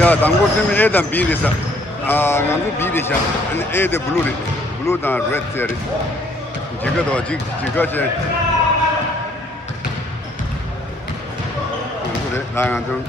야, 당고 때문에 애단 비리사. 아, 나도 비리샤. 아니, 애들 블루리. 블루다 레드리. 지가도 아직 지가제. 그래, 나랑 좀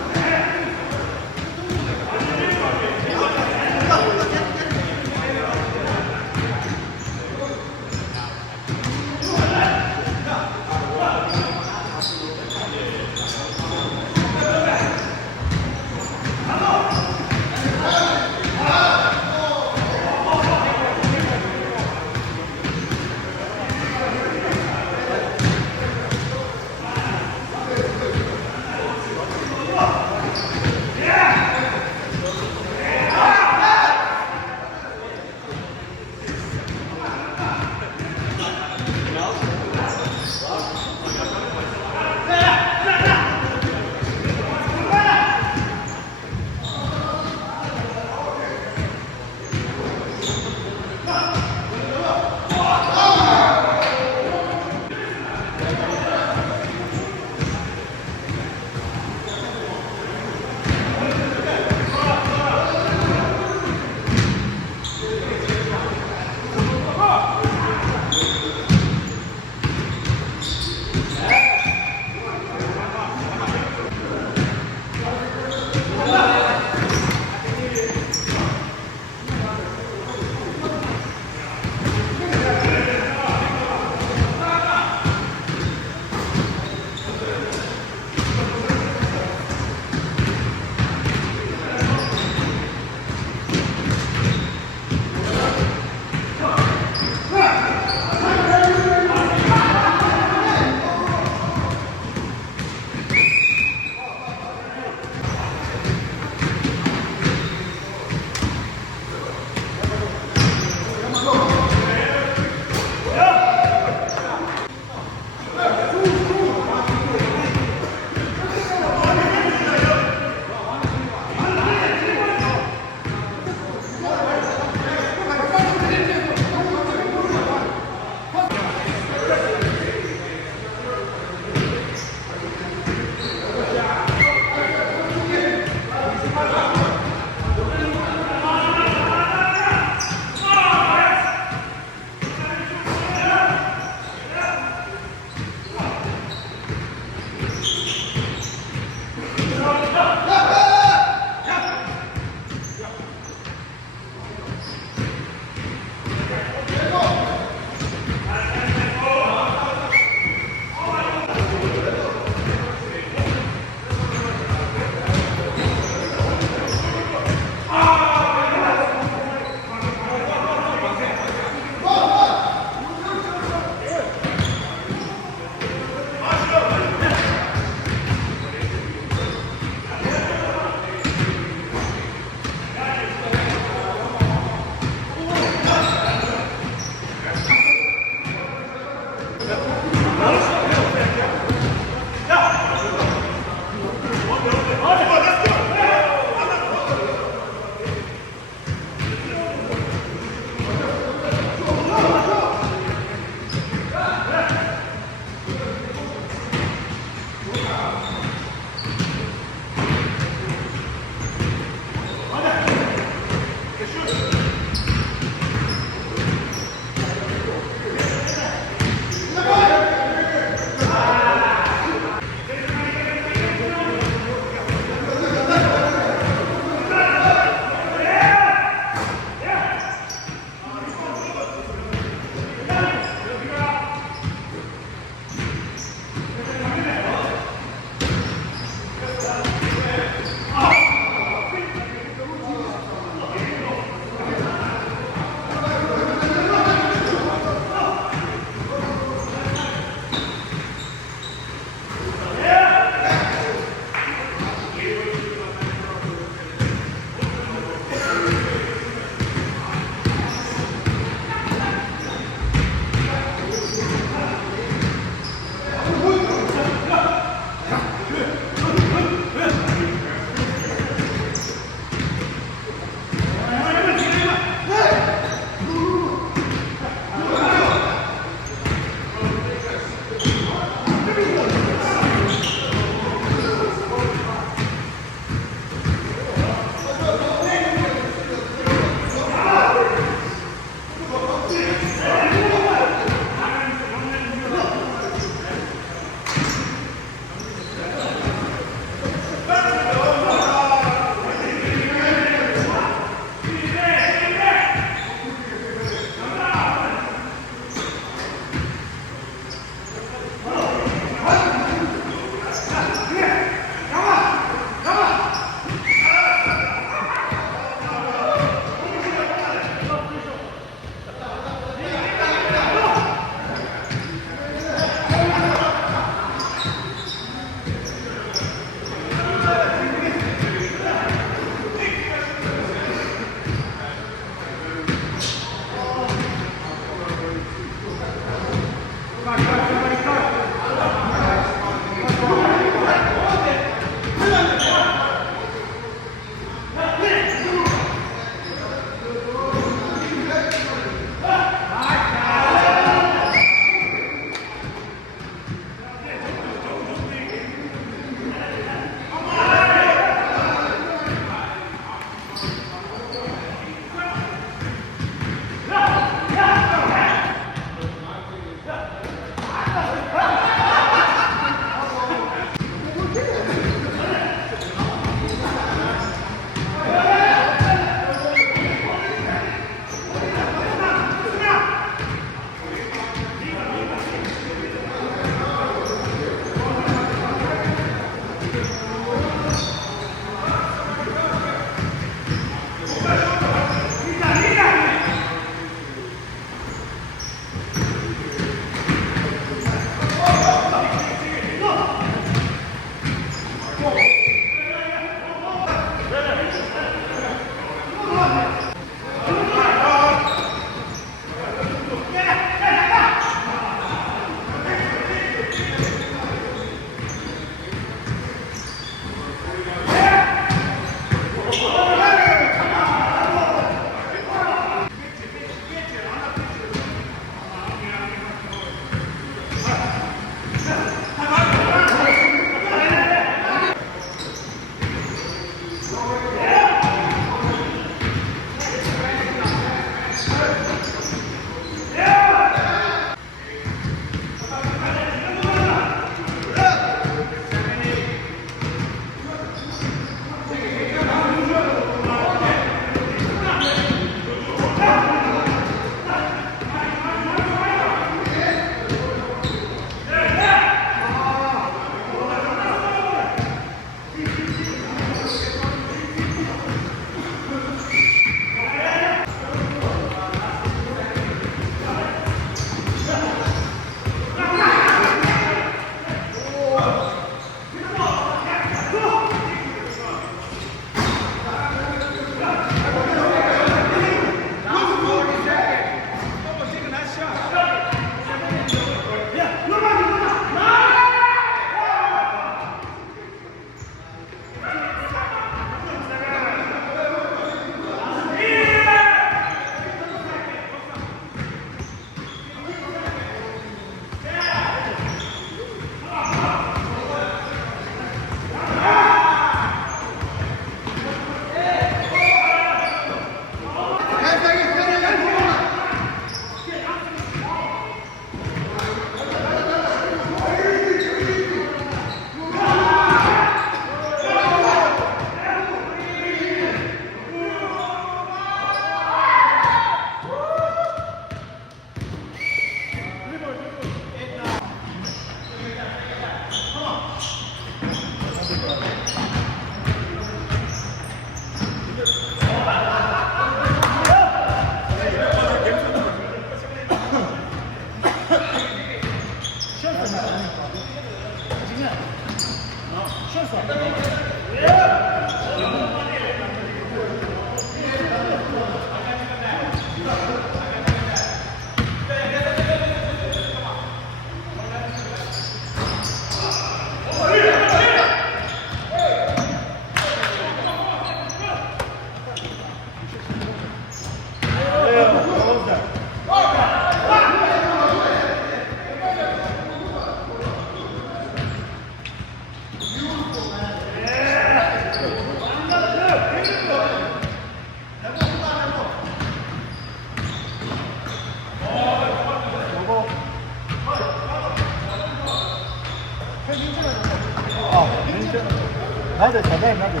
나도 잘해 나도.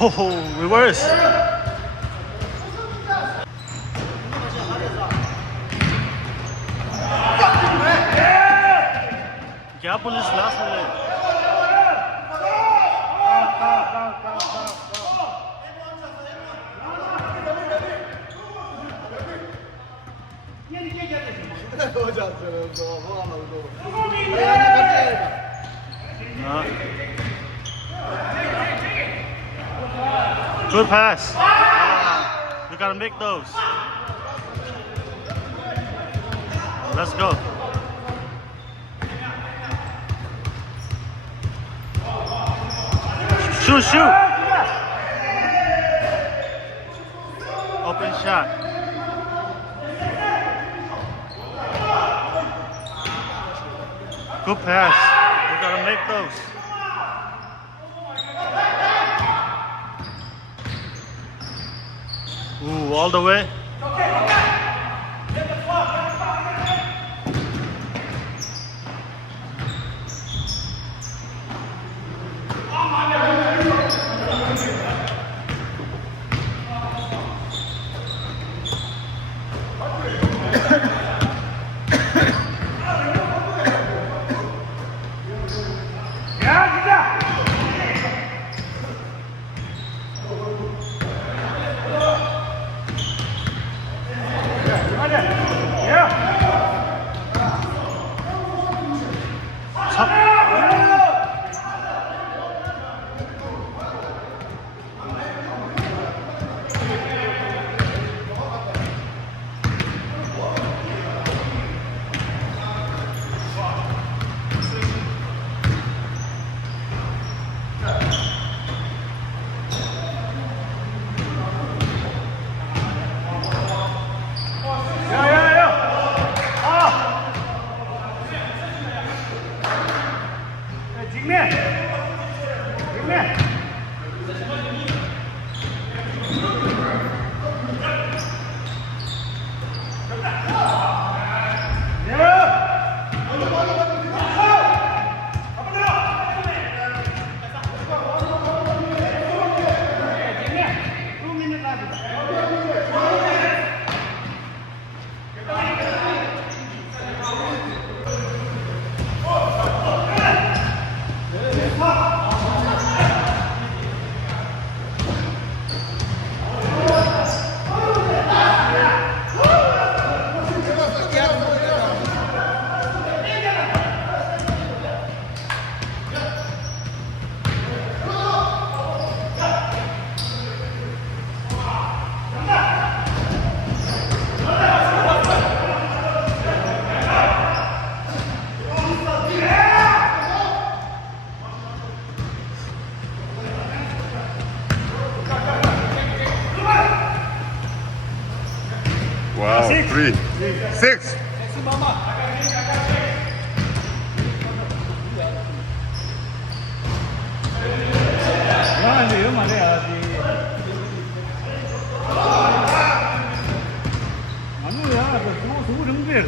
호호, reverse. Careful this last one. Good pass. We gotta make those. Let's go. Shoot, shoot. Open shot. Good pass. We gotta make those. Ooh, all the way. Wow, 3, 6. 이거 말해야지. 아니야, 너 수고 정도야.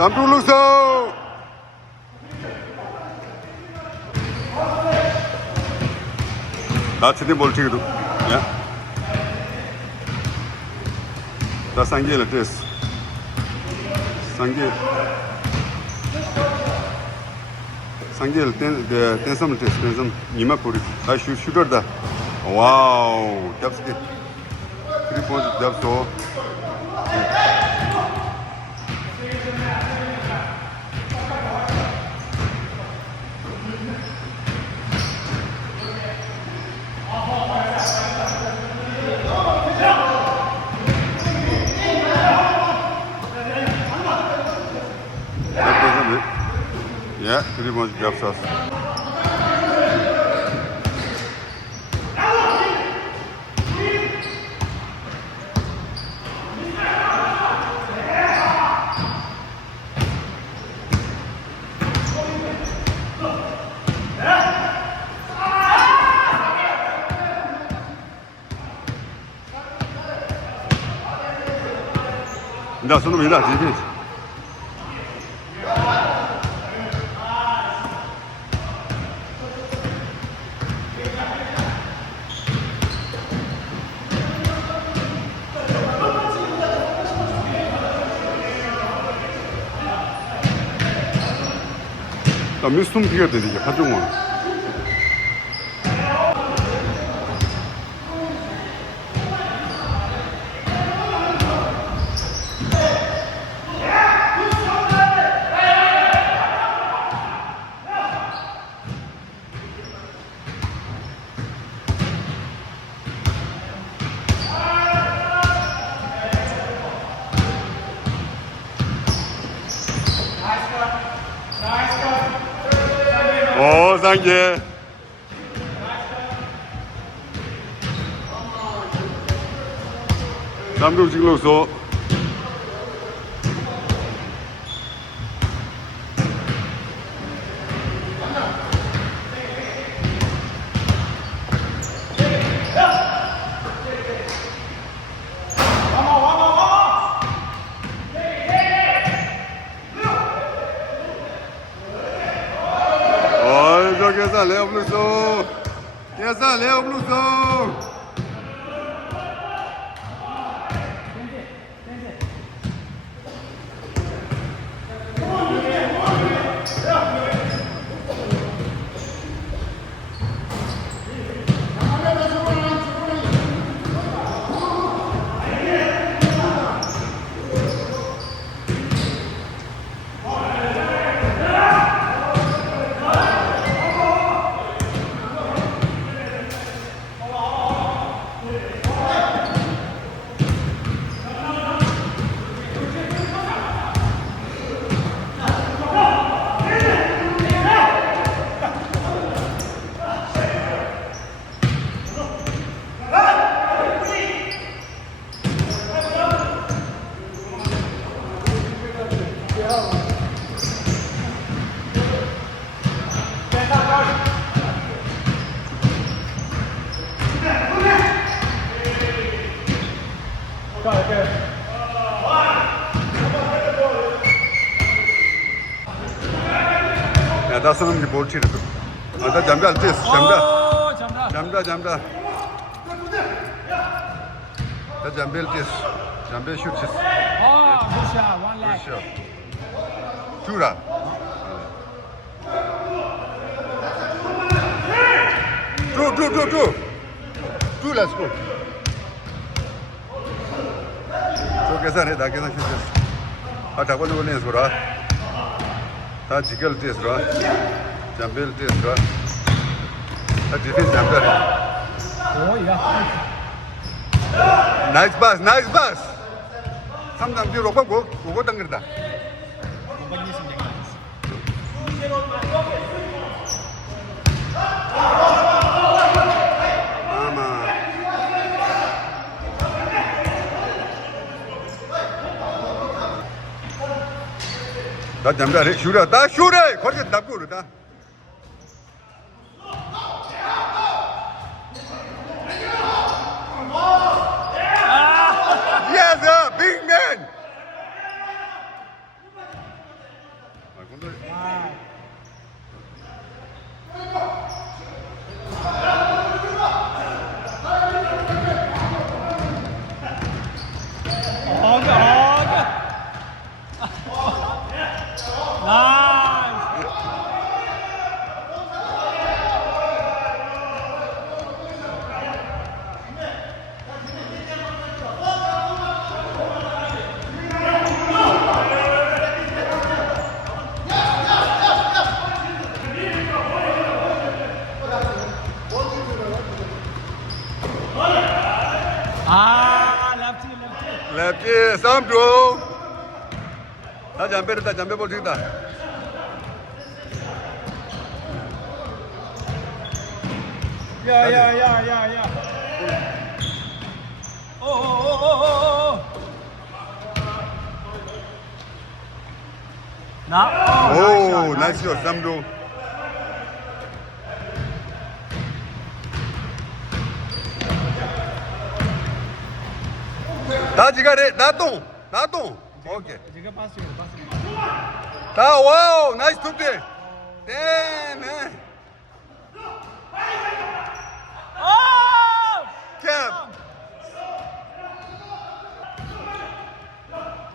삼두 룩소. 나 지금 뭘 찍어도. 야. 나 상계를 됐어. 상계를 댄섬을 됐어. 댄섬 이마 뿌리. 아 슈터다. 와우. 잡스게. 3포인트 잡소. Yeah, 3포인트 잡소. 나 손놈이다, 지금. 나 미스톤 비가 되지, 하중원. 오, 상계. 삼두 찍어서. Kesa Leo Bluso. Kesa Leo Bluso. 야, 나 사람이 뭘 치르도. 아, 나 잠다 안 됐어. 잠다. 나 잠벨 됐어. 잠벨 슛 됐어. good shot, one leg. 그렇죠. 주라. 두, let's go. 저 계산해, 나 계산 슛 됐어. 아, 다 걸려버리네, 소라. 다 지결 됐어. 잠벨 됐어. 다 디펜스 잠다. Oh, yeah. 나이스 바스. 3단 뒤로 보고 당긴다. 아마 나 잠자리 슈라 다 슈라 거기 납고 그러다. Yes, big man. Ah, lefty, lefty. Lefty, some do. Ta jump ball ठीक था. Yeah. Oh. Now. Oh, nice shot, some do. 다 지가래, 나동. 오케이. Jiga pass you. 다 와우, 나이스 톱대. damn man. Oh! 캡.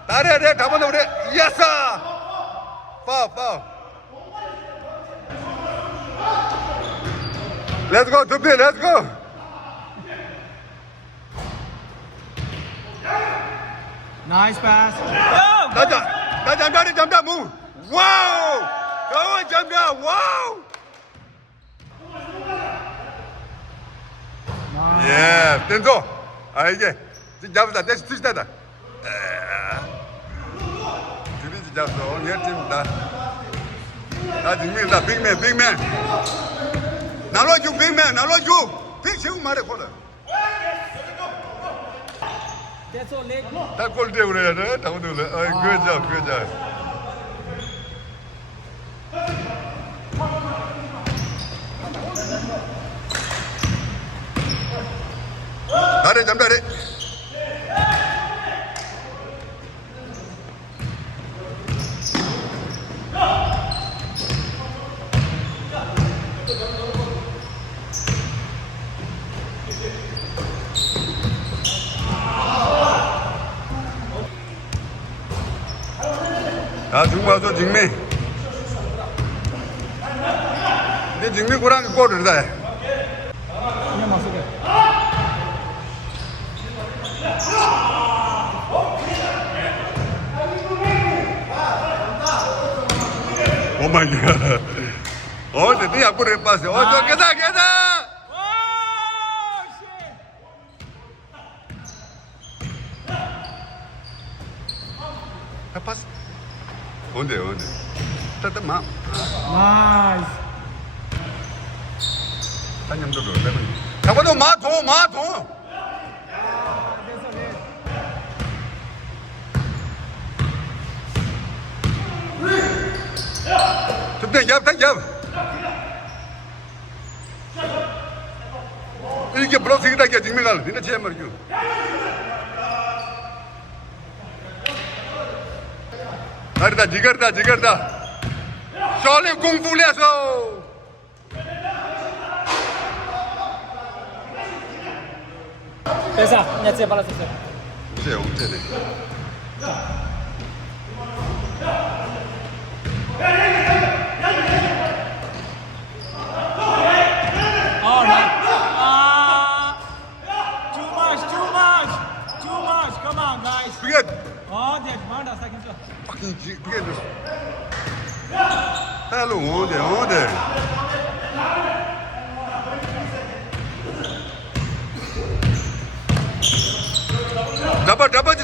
다래, 가보자 우리. 예스. 파울. Let's go, 톱대, let's go. Nice pass. 나 잠다 move. 와우. go 잠다. 와우. 예, 댄서. 아 이게 잡았다. 다시 투시다다. 드리지 잡았어. 내 팀다. 나 증명이다. 빅맨. 나눠줘 빅맨. 빅 지금 말해 거든. That's all leg. 딱 골대 그래야 돼. 당근도 그래. 어이, good job. 잘해. 중과서 증미. 근데 증미 고랑 골을 다. 그냥 막 쏘게. 오 마이 갓. 근데 네 앞으로 빠졌어. 저 깨다. Oh, shit. 패스. 언제? 따뜻마. Nice. 한염도 레벨. 잡아도 마토. That's all leg. 줍대 잡. 이게 블록싱이다 이게 증명할. 니네 제일 말이죠. अरे जिगरदा शॉले कुंफू ले सो Pesa, niente para hacer. उसे दे Oh, nice. Too much. Come on, guys. बिगड़ Oh, that one second. fucking बिगड़ हेलो ओंदे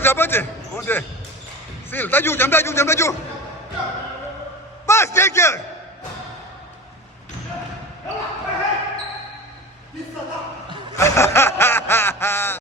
잡아지 오ंदे सील ताजू जमदा जू बस टेक केयर